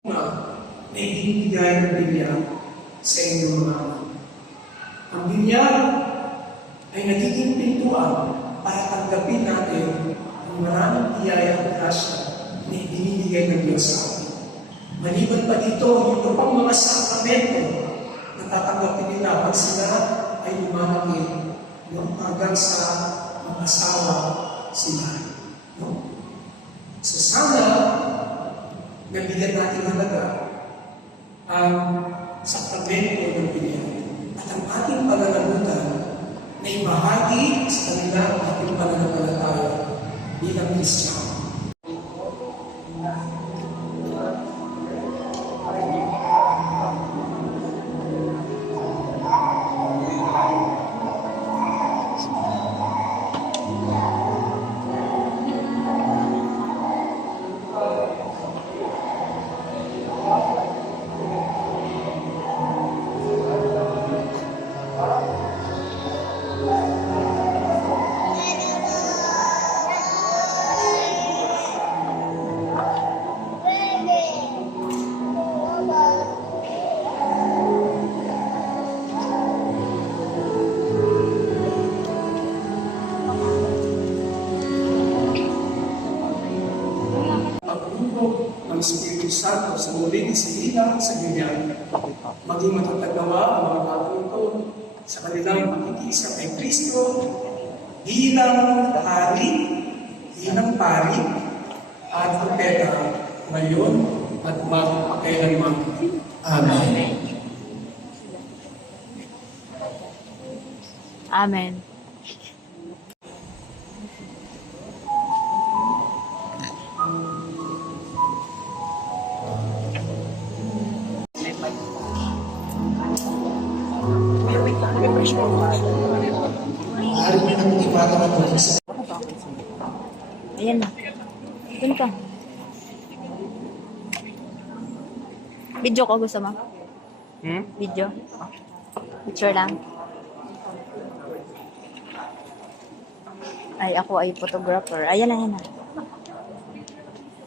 na ibinibigay ng Biblia sa inyong mga anak. Ang Biblia ay nagiging pintuan para tanggapin natin ang maraming biyaya at grasya na ibinibigay ng Diyos sa atin. Maliban pa dito, yung pang mga sakramento na tatanggapin nila pag sila ay lumalaki hanggang sa mag-asawa sila. No? So sana, nabigyan natin halaga ang sakramento ng Biblia at ang ating pananagutan na ibahagi sa kanila ang ating pananampalataya bilang Kristiyano. Ng Espiritu Santo sa muling isilang sa ganyan, maging matatagawa ang mga batang ito sa kanilang pakikiisa kay Kristo bilang hari, bilang pari, at propeta ngayon at magpakailanman. Amen. Amen. Ayan na. Doon ka. Video ko gusto mo? Video? Picture lang? Ay, ako ay photographer. Ayan na, ayan na.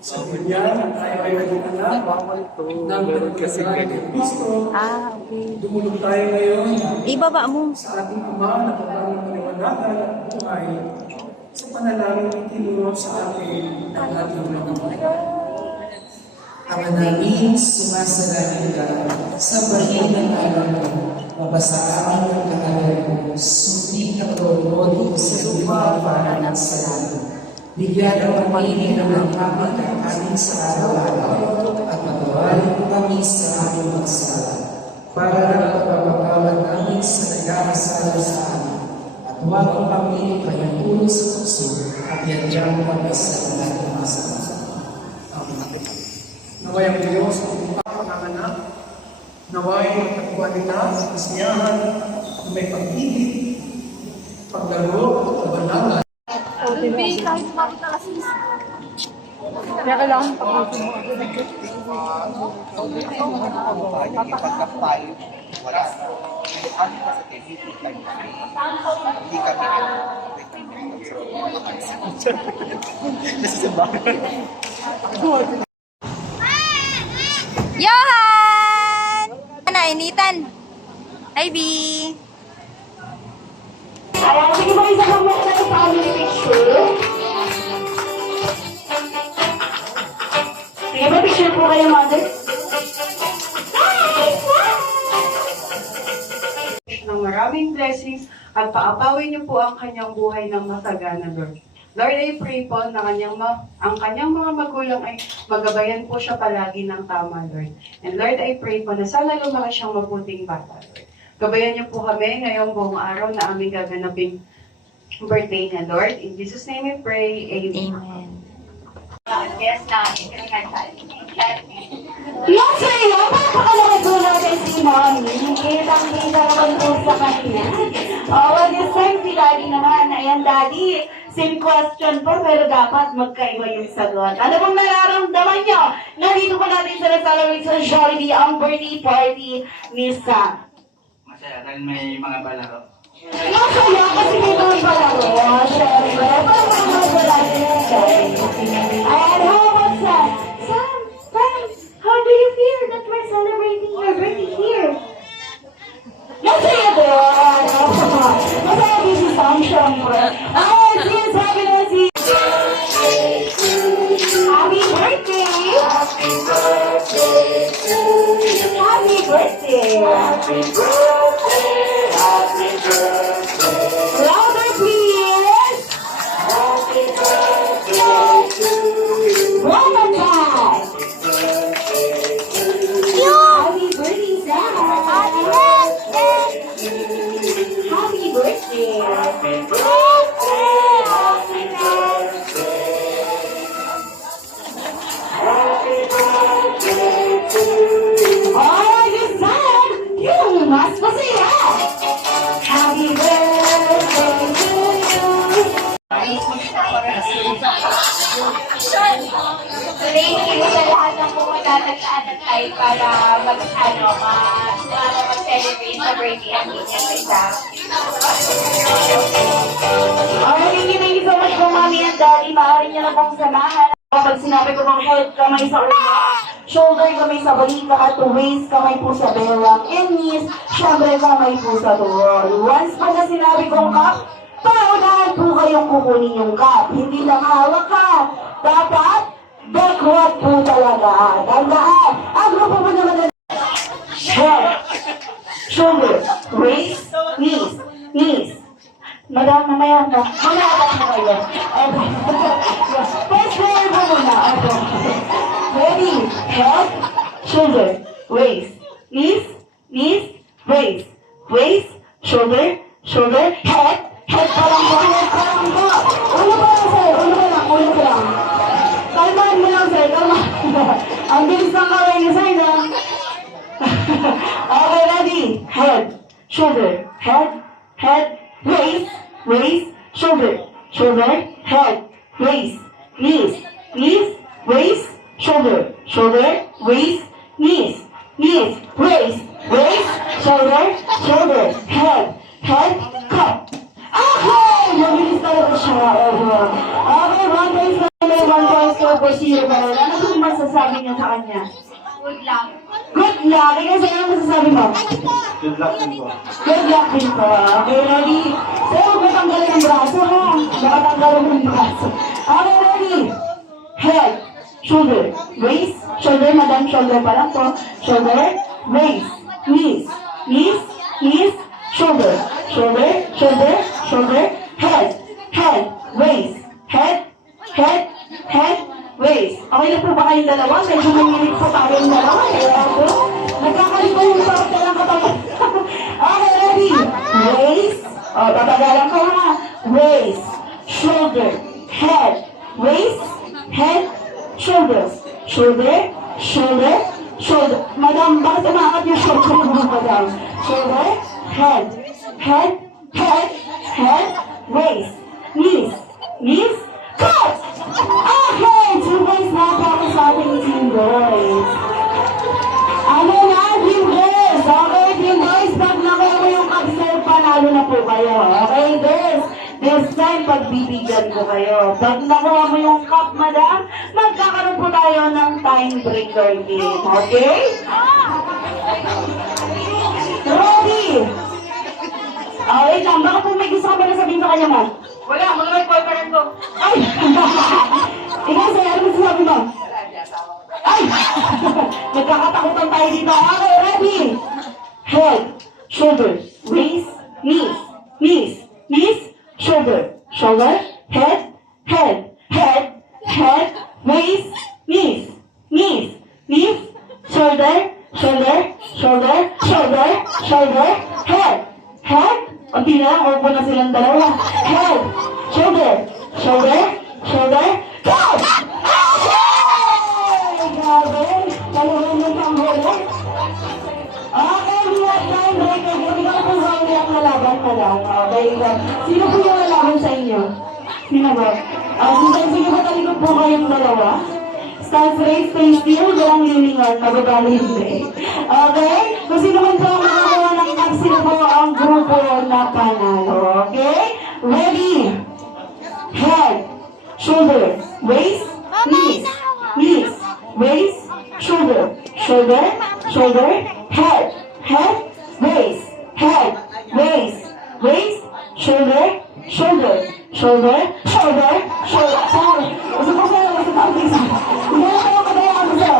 Sa ganyan, tayo ay naging anak ng pagkakasal ng Kristo. Ah, okay. Dumulog tayo ngayon Ibaba mo. sa ating Ama na pagkakang paliwanagan at buhay sa panalangin itinuro sa atin ng ating mga Ama namin, sumasalangit ka, sambahin ang alam mo, mabasa amin ang kahalan mo, sumpi ka todo sa lupa para ng salamat. Bigyan ang pamilya ng magpapit ang amin sa araw-araw at patawarin mo kami sa aming mga sala para ng pagpapatawad namin sa nagkakasala sa amin at huwag ang pamilya kanyang ulo sa puso at yandiyan mo kami sa lahat ng masama. Naway ang Diyos ang pagpapanganak, naway ang tagpuan nila sa kasiyahan na may pag-ibig, paglaro at kabanalan. Hindi, kahit bakit alas 6. Kaya kailangan pag-ibig mo. Pagkapal, wala. Kami pa sa TV, hindi kami. Johan! Nainitan. Hi, B. Ayan, sige ba isa kang muna sa family picture? Sige ba, picture po kayo, mother? Ng maraming blessings at paapawin niyo po ang kanyang buhay ng matagana, Lord. Lord, I pray po na ang kanyang mga magulang ay magabayan po siya palagi ng tama, Lord. And Lord, I pray po na sana lumaki siyang mabuting bata, Lord. Gabayan niyo po kami ngayong buong araw na aming gaganaping birthday niya, Lord. In Jesus' name we pray. Amen. Amen. Yes, na. Yung sa'yo, papakalaki natin si Mommy. Kitang-kita naman po sa kanya. Well, this time si Daddy naman. Ayan, Daddy. Same question po, pero dapat magkaiba yung sagot. Ano pong nararamdaman nyo? Nandito po natin sa Celebrate sa Jollibee ang birthday party ni Sam. Masaya dahil may mga balaro. Masaya kasi may mga palaro. Siyempre, parang mga palaro. And how about Sam? Sam, how do you Happy birthday! Louder, please! One more time! Happy birthday, Sam! Happy birthday! Oh, you Sam! Yung mas masaya! Happy birthday to you! Thank you sa lahat ng pumunta at tayo para mag-celebrate sa birthday ang inyong isa. Thank you so much po, Mami and Daddy. Maaari niyo na pong samahan. Kapag sinabi ko ng head, kamay sa ulo, shoulder, kamay sa balika, at waist, kamay po sa bewang, and knees, syempre kamay po sa tuhod. Once pa na sinabi kong cup, paunahan po kayong kukunin yung cup. Hindi lang hawak ka. Dapat, backward po talaga. Tandaan, ang grupo po naman na head, shoulder, waist, knees, knees. Madam, mamaya na. Mamaya na kayo. Okay. First layer po muna. Okay. Ready? Head, shoulder, waist, knees, knees, waist, waist, shoulder, shoulder, head, head pa lang po, head pa lang po. Ulo pa lang, sir. Ulo pa lang, ulo pa lang. Kalmaan mo lang, sir. Kalmaan. Ang bilis ng kaway niyo, sir. Okay, ready? Head, shoulder, head, head, waist, waist, shoulder, shoulder, head, waist, knees, knees, waist, shoulder, shoulder, waist, knees, knees, waist, waist, shoulder, shoulder, head, head, cup. Okay! Mabilis talaga siya. Okay, 1 point for 1 point for zero. Ano po masasabi niyo sa kanya? Good luck. Good luck! Ikaw sa'yo, ano masasabi mo? Good luck din po. Good luck din po. Okay, ready? So, huwag matanggalin ang braso, ha? Baka tanggalin ang braso. Okay, ready? Head, shoulder, waist, shoulder, madam, shoulder pa lang po. Shoulder, waist, knees, knees, knees, shoulder, shoulder, shoulder, shoulder, head, head, waist, head, head, head, waist. Okay na po ba kayong dalawa? Medyo manginig po tayong dalawa. Kaya po, nagkakalito yung sarap na lang katapat. Okay, ready? Waist. O, tatagalan ko ha. Waist, shoulder, head, waist, head, shoulder, shoulder, shoulder, shoulder. Madam, bakit umakat yung shoulder mo, madam? Shoulder, head, head, head, head, waist, knees, knees, cut! Okay, 2 points na para sa ating team boys. Ano na, team girls? Okay, team boys, pag nakuha mo yung absorb, panalo na po kayo. Okay, girls? This time, pagbibigyan ko kayo. Pag nakuha mo yung cup, madam, magkakaroon po tayo ng time breaker game. Okay? Ready? Okay lang, baka po may gusto ka ba na sabihin sa kanya, ma'am? Wala, mga boyfriend ko. Ay! Ikaw, sa'yo, ano gusto sabi mo? Ay! Nagkakatakutan tayo dito. Okay, ready? Head, shoulder, waist, knees, knees, knees, shoulder, shoulder, head, head, head, head, waist, knees, knees, knees, shoulder, shoulder, shoulder, shoulder, shoulder, head, head, unti na lang, orbo na silang dalawa. Head, shoulder, shoulder, shoulder, go! Okay! Grabe! Talagang may panghuli. Okay, we have time breaker. Hindi ka po sa uli ang lalaban na lang. Okay, sino po yung lalaban sa inyo? Sino ba? Sige ba talikod po kayong dalawa? Start straight, stay still, walang lilingan, magagalo hindi. Okay? Kung sino man po ang makakawa ng cup, sino po ang grupo na panalo. Okay? Ready? Head, shoulder, waist, knees, knees, waist, shoulder, shoulder, shoulder, head, head, waist, head, waist, waist, shoulder, shoulder, shoulder, shoulder, shoulder. Sorry. Gusto ko sa'yo, gusto ko. Hindi ako kaya sir.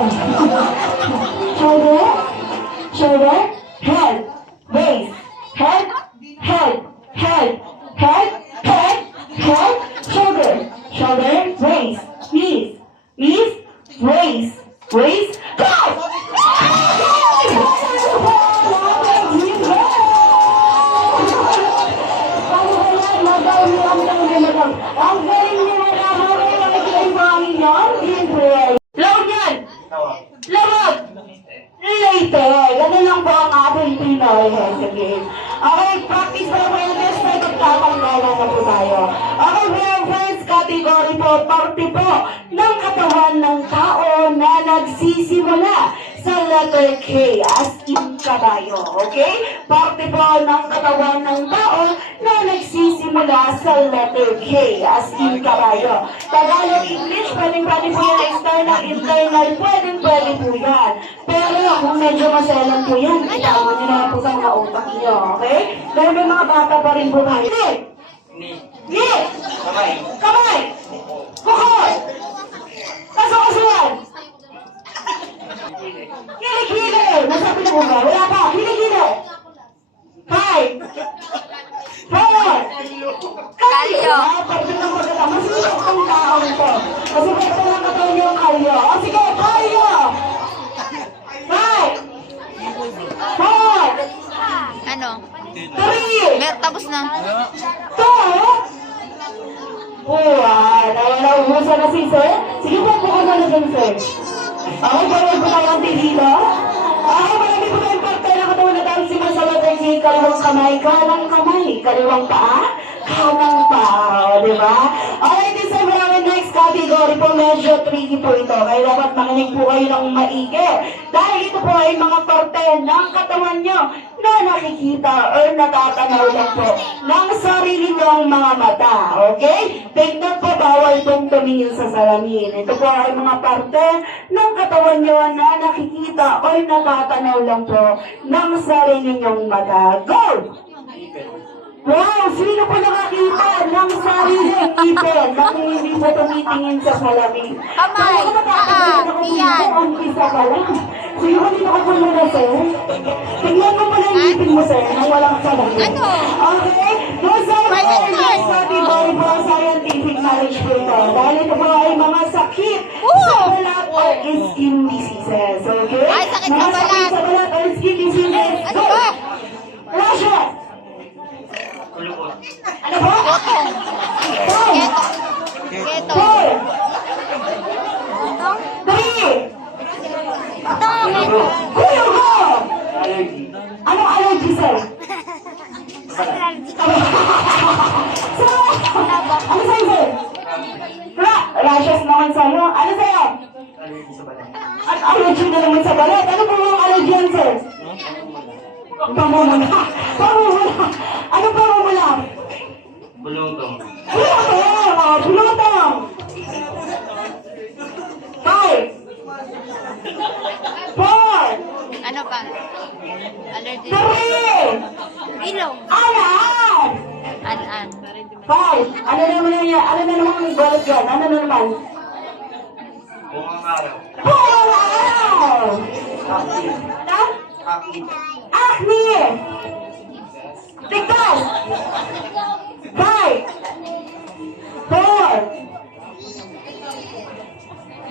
Shoulder, shoulder, head, waist, head, head, head, head, head, head, shoulder, shoulder, waist, knees, knees, waist, waist, go! Ang galing niyo na nakakawin ang ikiling yan. Lawag yan! Lawag! Later! Ganun lang po ang ating Pinoy. Sige. Okay, practice na po yung test na magkakanggalan na po tayo. Okay, well, friends, category po, parte po ng katawan ng tao na nagsisimula sa letter K as in kabayo. Okay? Parte po ng katawan ng tao na nagsisimula sa letter K as in kabayo. Tagalog, English, pwede po yan external, internal, pwede po yan. Pero kung medyo maselan po yan, itawan nyo na po sa mga utak nyo. Okay? Pero may mga bata pa rin po tayo. Ni! Kamay! Kamay! Bukod! Kasukasuan! Kilikili! Nasabi na po ba? Wala pa! Kilikili! 5 4 Kalyo. Pwede na maganda. Masunod ang taong to. Kasi pwede na katawan yung kalyo. O sige, kalyo! 5 4 Ano? 3 Tapos na. 2 naubusan na si sir. Sige po, bukan na dyan, sir. Okay, bawal po tayo ang dito. Okay, marami po tayong parte na katawan na tayo simasalat ay si kaliwang kamay, kaliwang paa, kanang paa, di ba? Okay, this is our next category po, medyo tricky po ito. Kaya dapat makinig po kayo ng maigi. Dahil ito po ay mga parte ng katawan nyo na nakikita or natatanaw lang po ng sarili ng mga mata. Okay? Tignan po, bawal pong tumingin sa salamin. Ito po ay mga parte ng katawan nyo na nakikita or natatanaw lang po ng sarili nyong mata. Go! Wow! Sino po nakakita ng sariling ipin nang hindi po tumitingin sa salamin? Kamay! Iyan! Umpisa ka lang. Sige ko dito ka po muna, sir. Tignan mo pala yung ipin mo, sir, nang walang salamin. Ano? Okay? Those are our next category po, scientific knowledge po ito. Dahil ito po ay mga sakit sa balat or skin diseases. Okay? Ay, sakit sa Mga balat. sakit sa balat or skin diseases. Ano Go! ba? Russia! Ano ba? Keto. 4 3 Kuya ko! Anong allergy, sir? Ano sa'yo, sir? Rashes naman sa'yo. Ano sa'yo? Allergy na naman sa balat. Ano po yung allergy yan, sir? Pamumula. Pamumula. Ano pamumula? Bulutong. Bulutong. Bulutong. 5 4 Ano pa? Allergy. 3 Ilong. Ayan! An-an. 5 Ano naman yan? Ano na naman yung gold dyan? Ano na naman? Bungang araw. Buong araw! Acne! Tigtas! 5 4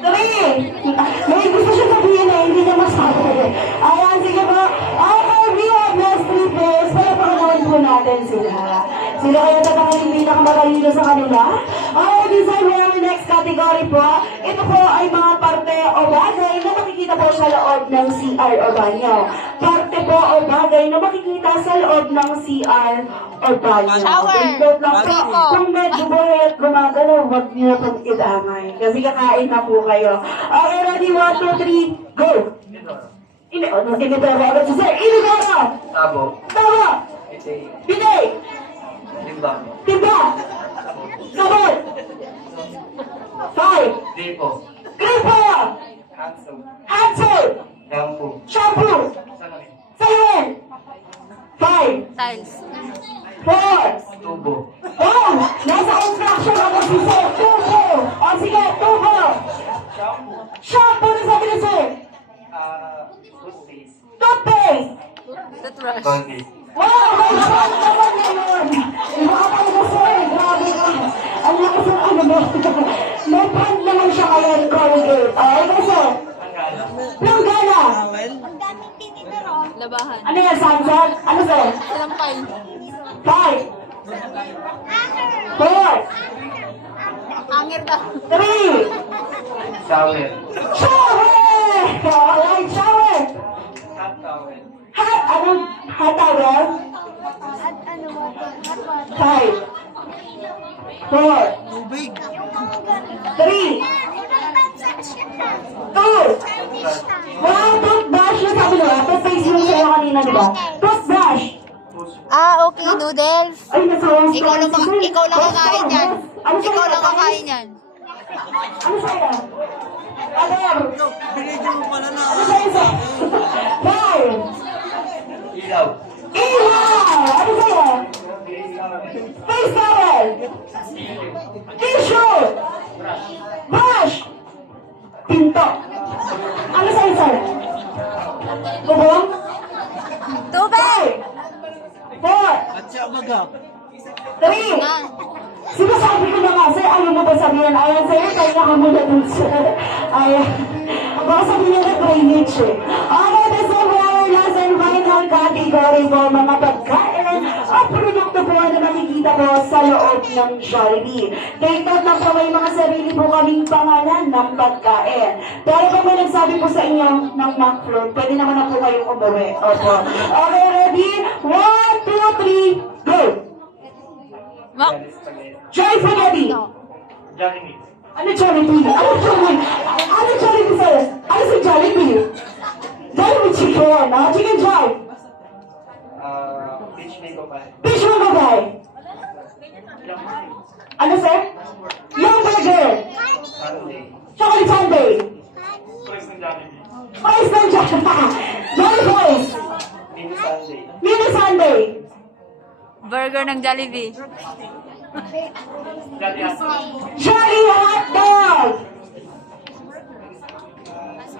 3 May gusto siya sabihin na hindi niya masabi. Ayan, sige po. Okay, we have last 3 pairs. Para pakanood po natin sila. Sila kaya tatangin yung pinakamagalino sa kanila. Okay, this is our next category po. Ito po ay mga parte o bagay na makikita po sa loob ng CR o banyo. Parte po o bagay na makikita sa loob ng CR o banyo. Shower. Tingnan lang po. Biko. Kung medyo buhay at gumagalaw, huwag niyo pong idamay. Kasi kakain na po kayo. Okay, ready? 1, 2, 3, go! Inibero agad si Sir. Inibero! Tabo. Tama! Ite. Pinay! Timbang. Timba! Sabon! 5 Depo. Gripo! Handsome. Answer! Shampoo. Shampoo! Salamin. Sayin! 5 Tiles. 4 Tubo. Oh! Nasa construction ako si Sir. Tubo! O sige, tubo! Shampoo na sabi ni Toothpaste. Toothpaste! Toothbrush. Colgate. Wow! May brand naman ngayon! Iba ka talaga, sir. Grabe ka. Ang lakas ng ano mo. May brand naman siya ngayon, Colgate. Okay, sir? Planggana. Labahan. Ano yan, Sunset? Ano, sir? Salampay. 5, 4, Angir daw. 3, Shower. shower! Alright, shower! Hot towel. Hot towel? 5, 4, 3, 2, wow, toothbrush yung sabi nila. Toothpaste yung sa'yo kanina, di ba? Toothbrush! Ah, okay, noodles. Ay, nasawang Ikaw lang kakain yan. Ano sa'yo? Ikaw lang kakain yan. Ano sa'yo? Adam! Binigyan mo pala na. Ano sa'yo, sir? 5, Ilaw. ilaw! Ano sa'yo? Face towel! Tissue! Brush! Pinto! Ano sa'yo, sir? Bubong? Tubig! 4, At siya maga. 3, sinasabi ko na nga, sir, ayaw mo ba sabihin? Ayan, sir, kaya ka muna dun, sir. Ayan. Baka sabihin na drainage, eh. Okay, this is our last and final category po, mga pagkain o produkto po na makikita po sa loob ng Jollibee. Take note lang po, may mga sarili po kaming pangalan ng pagkain. Pero kung may nagsabi po sa inyo ng McFlurry, pwede naman na po kayong umuwi. Opo. Okay, ready? 1, 2, 3, go! Mak. Joy Spaghetti! Jollibee. Ano Jollibee? Ano Jollibee? Ano Jollibee, sir? Ano si Jollibee? Jollibee chicken, no? Chicken joy. Peach mango pie. Fish mango pie. Ano, sir? Yung burger. Sunday. Chocolate sundae. Toys ng Jollibee. Toys ng Jollibee. Jolly Toys. Mini Sunday. Mini sundae. Burger ng Jollibee. Jollibee. Jolly hot dog.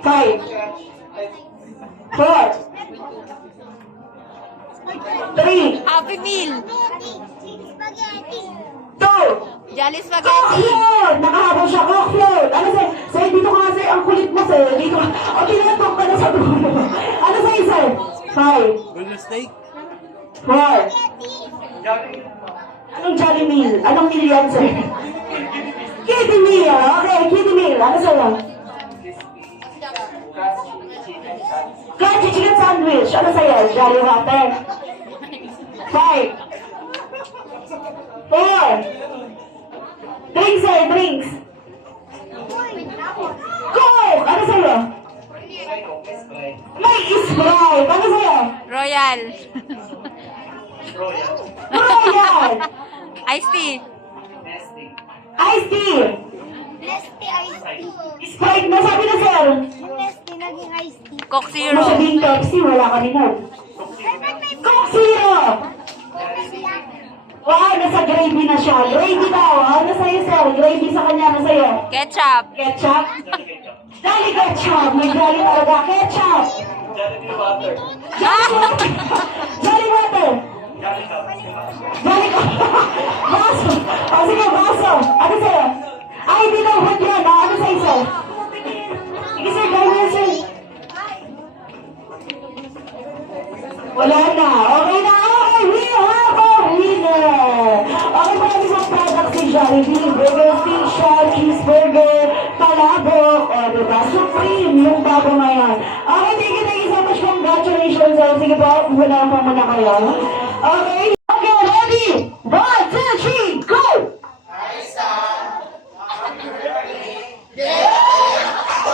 5, 4, 3, Happy Meal. 2, Jolly Coke Spaghetti. float! Nakahabol siya, Coke float! Ano sa'yo? Sa'yo, dito ka nga sa'yo. Ang kulit mo sa'yo. Dito ka. O, tinatok ka na sa dulo. Ano sa'yo, sir? 5, Burger steak. 4. Jollibee. Anong Jolly Meal? Anong meal yan, sir? Kitty Meal! Okay, Kitty Meal. Ano sa'yo? Crunchy chicken sandwich. Ano sa'yo? Jolly Water. 5, 4. Drinks, sir. Drinks. Coke! Ano sa'yo? May Sprite. Ano sa'yo? Royal. Royal. Royal! Iced tea. Nestle. Iced tea! Nesty iced tea. Sprite na sabi na, sir. Yung Nesty naging iced tea. Coke Ano Zero. sabihin Pepsi? Wala ka rin nun. Ay, ba't may Coke Zero! Wow, nasa gravy na siya. Gravy daw. Ano sa'yo, sir? Gravy sa kanya. Ano sa'yo? Ketchup. Ketchup? Jolly ketchup. May jolly talaga. Ketchup. Jollibee water. Jolly water. Jollibee cup. Jolly ka. Baso. O sige, baso. Ano sa'yo? Ay, hindi na. Huwag yan. Ano sa'yo, sir? Sige, sir. Gawin yan, sir. Wala na. Okay na. Okay, we have a winner. Okay, marami sa product si Jollibee. Burger, Station, Cheeseburger, Palabok, o diba? Supreme, yung bago ngayon. Okay, thank you so much. Congratulations. Sige po, wala pa muna kayo. Okay. Okay, ready? 1, 2, 3, go!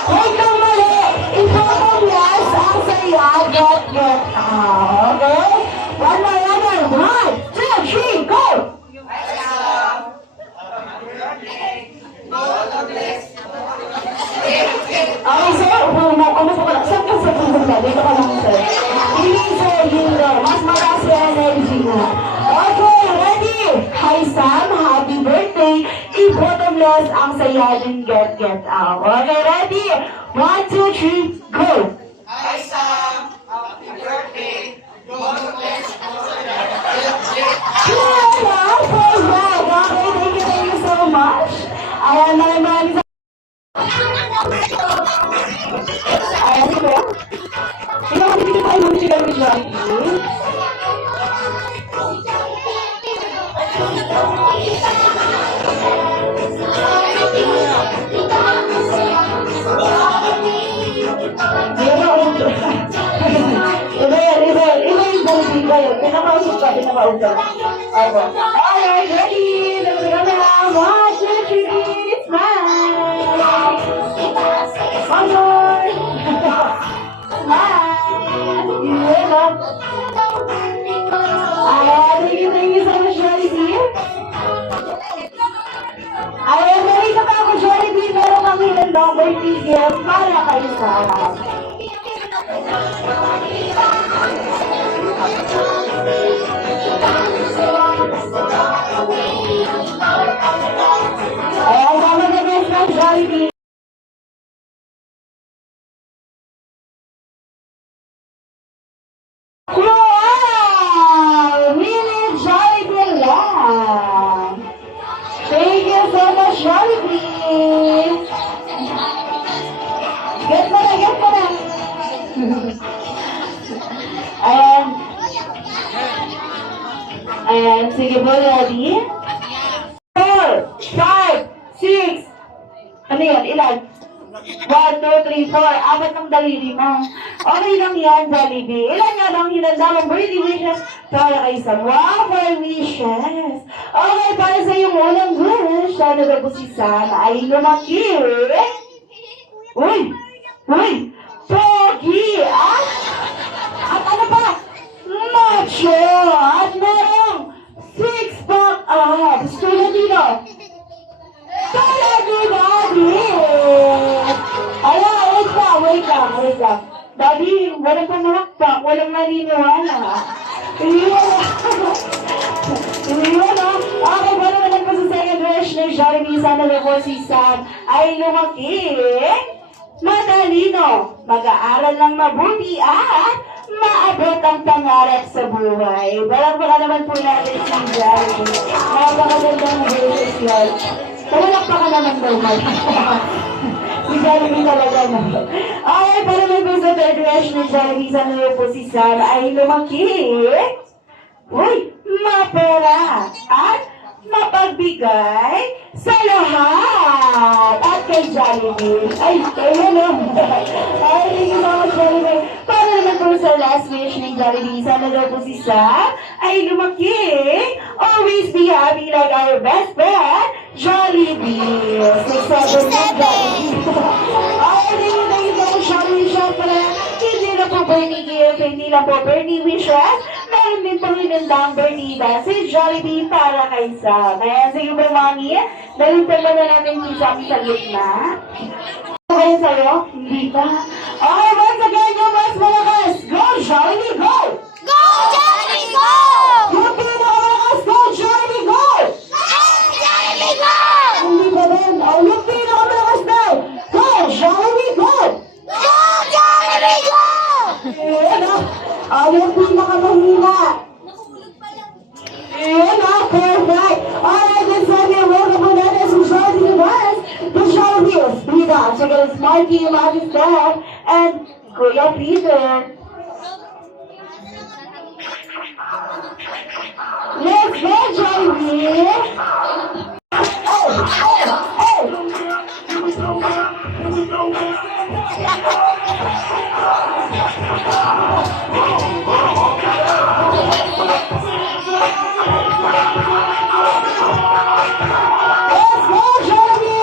Huwag kang mali. Ito ang last ang saya. Get out. Okay? One more, 1, 2, 3, go! Okay, sir. Ano po ka lang? Saan ka sa tubig na? Dito ka lang, sir. Hindi, sir. Hindi. Mas mataas yung energy mo. Okay, ready? Hi, Sam. Happy birthday. I-bottomless ang saya ng get out. Okay, ready? 1, 2, 3, go! Hi, Sam. Pinakabibigyan tayo ng chicken with Jollibee. Iba yung Jollibee kayo. Pinakausap ka. Alright, ready? Let's go now. 1, 2, 3, smile. One more. Smile. Yeah. Thank you so much, Jollibee. Ayan, narito pa ako, Jollibee. Meron kami ng number ticket para kayo sa ayan, sama na guys ng Jollibee. Wow! Really, Jollibee lang. Thank you so much, Jollibee. Get mo na, get mo na. Ayan. Ayan, sige po, ready? 4, 5, 6. Ano yan? Ilan? 1, 2, 3, 4. Apat ng daliri mo. Okay lang yan, Jollibee. Ilan nga lang hinanda mong birthday wishes para kay Sam? Wow, 4 wishes. Okay, para sa iyong unang wish, sana daw po si Sam ay lumaki. Uy! Uy! Pogi! At ano pa? Macho! At merong 6-pack abs. Tulad dito. Tulad dito, Daddy! Ayan, wait lang. Daddy, walang pamalakpak, walang naniniwala. Iyon, okay, wala naman po sa second wish ni Jollibee. Sana na po si Sam ay lumaki. Matalino, mag-aaral ng mabuti at maabot ang pangarap sa buhay. Balak naman po natin si Jollibee. Napakagandang wishes yun. Palakpakan naman daw mo. Si Jollibee talaga na. Okay, para may po sa third wish ni Jollibee, sana na po si Sam ay lumaki. Uy, mapera at mapagbigay sa lahat. At kay Jollibee. Ay, hello. Ay, thank you so much, Jollibee. Para naman po sa last wish ni Jollibee, sana daw po si Sam ay lumaki. Always be happy like our best friend, Jollibee. 6-7 na Jollibee. Ay, thank you so much, Jollibee. Siyempre, hindi na po Bernie gift, hindi na po Bernie wishes. Meron din po hinandang Bernida si Jollibee para kay Sam. Ayan, sige po, Mami. Dalitan mo na natin si Sam sa gitna. Okay sa'yo? Hindi pa. Okay, once again, yung mas malakas. Go, Jollibee, go! Go, Jollibee, go! Yung pinakamalakas, go, Jollibee, go! Go, Jollibee, go! Hindi pa din. Oh, yung pinakamalakas daw. Go, Jollibee, go! Go, Jollibee, go! Ayan, yung pinakamahina. Ayan, perfect. Alright, this one here, welcome po natin si Jollibee West. The Jollibee, Frida, check out Smarty, Magic Dad, and Kuya Peter. Let's go, Jollibee! Let's go, Jollibee! Let's go, Jollibee!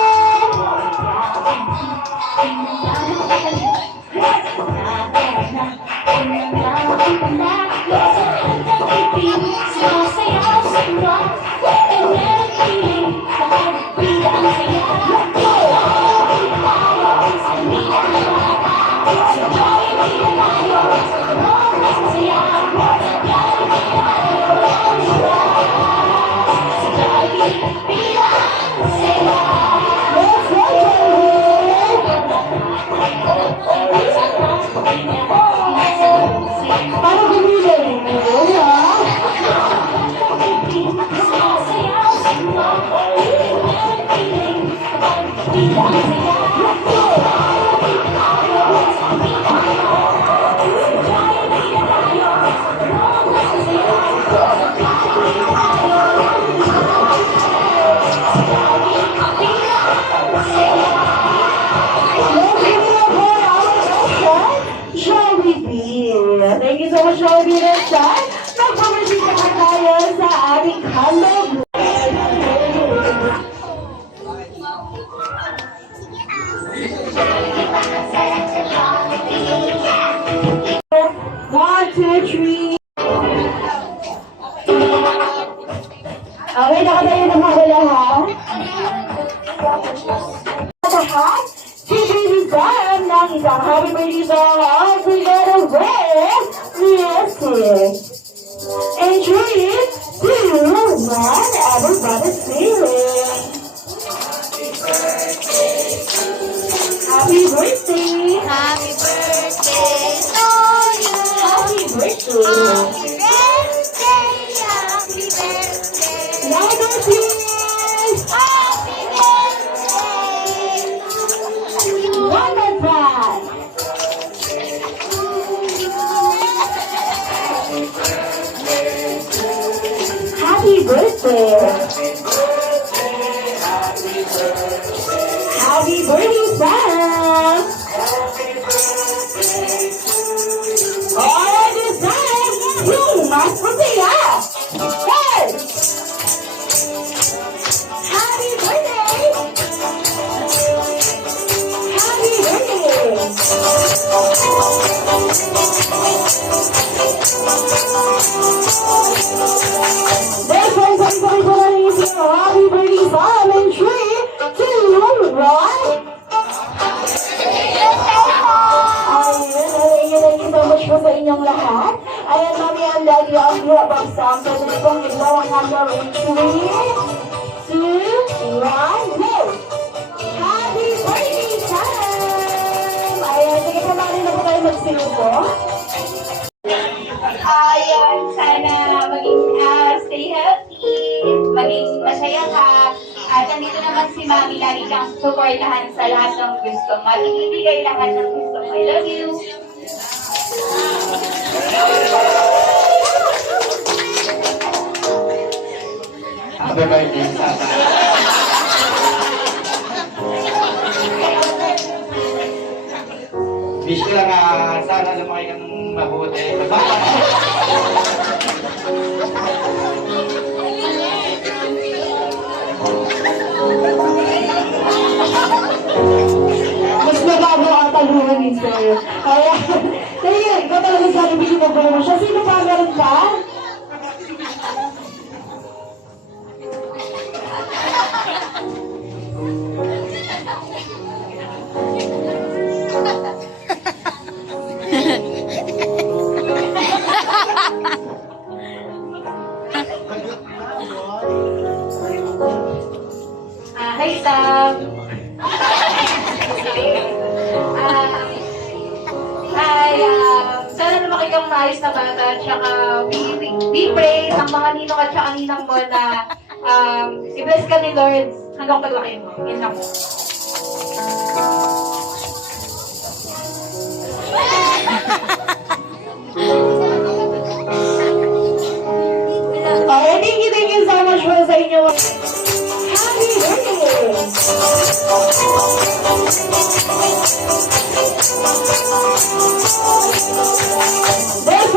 Para bumili. Ayan. Norby. Thank you so much, Norby. Next time, magpapasita ka tayo sa ating handog. One, two, three. Okay, nakatayo na mga lahat. Lahat, si Baby Sam ng isang happy birthday song ang together with music. And 3, 2, 1, everybody sing. Happy birthday! Happy birthday to you. Happy birthday! Happy birthday, happy birthday. Louder please! Happy birthday. One more time! Happy birthday! Happy birthday, Sam! All the time, you must masaya! Hey! Happy birthday! Happy birthday! There's one time for everybody to sing happy birthday, Sam, in 3, 2, 1. Ayun, thank you so much po sa inyong lahat. Ayan, mami, ang lagi ang hirap ang Sam. So, this pong iglaw ang number in 3, 2, 1, go! Happy birthday, Sam! Ayan, sige po, mami na po tayo magsilupo. Ayan, sana maging stay healthy, maging masaya ka. At nandito naman si Mami, lagi kang supportahan sa lahat ng gusto. Magbibigay lahat ng gusto. I love you. Happy birthday, Sasa. Wish ko lang sana lumaki ka ng mabuti. Mas mabago ang taluhan ni Sir. Ayan. Kaya, ikaw talaga sabi binibigay mo siya. Sino pa meron ka? Hi, Sam. Sana lumaki kang maayos na bata. Tsaka, we pray ng mga ninong at tsaka ninang mo na i-bless ka ni Lord hanggang paglaki mo. Yun lang. Okay, thank you so much po sa inyo. Happy birthday! There's